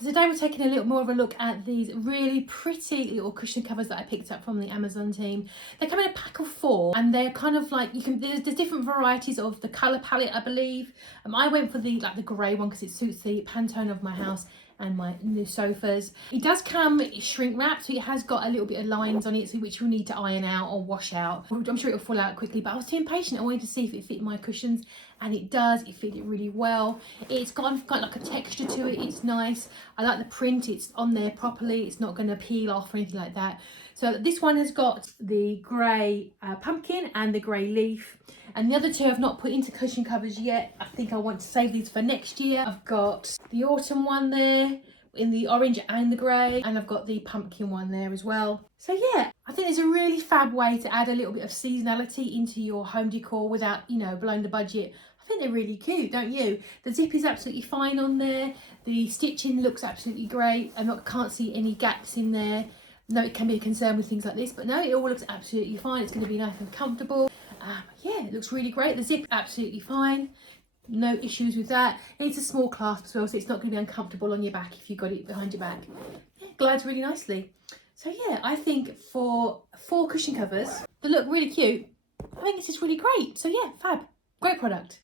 So today we're taking a little more of a look at these really pretty little cushion covers that I picked up from the Amazon team. They come in a pack of 4 and they're kind of like, there's different varieties of the colour palette, I believe. I went for the grey one because it suits the Pantone of my house and my new sofas. It does come shrink wrapped, so it has got a little bit of lines on it, so which you'll need to iron out or wash out. I'm sure it'll fall out quickly, but I was too impatient. I wanted to see if it fit my cushions, and it does. It fit it really well. It's got like a texture to it. It's nice. I like the print. It's on there properly. It's not going to peel off or anything like that. So this one has got the grey pumpkin and the grey leaf. And the other two I've not put into cushion covers yet. I think I want to save these for next year. I've got the autumn one there in the orange and the grey, and I've got the pumpkin one there as well. So yeah, I think it's a really fab way to add a little bit of seasonality into your home decor without, you know, blowing the budget. I think they're really cute, don't you? The zip is absolutely fine on there. The stitching looks absolutely great. I can't see any gaps in there. No, it can be a concern with things like this, but no, it all looks absolutely fine. It's going to be nice and comfortable. Yeah, it looks really great. The zip absolutely fine. No issues with that. It's a small clasp as well, so it's not going to be uncomfortable on your back if you've got it behind your back. Yeah, glides really nicely. So yeah, I think for 4 cushion covers that look really cute, I think it's just really great. So yeah, fab. Great product.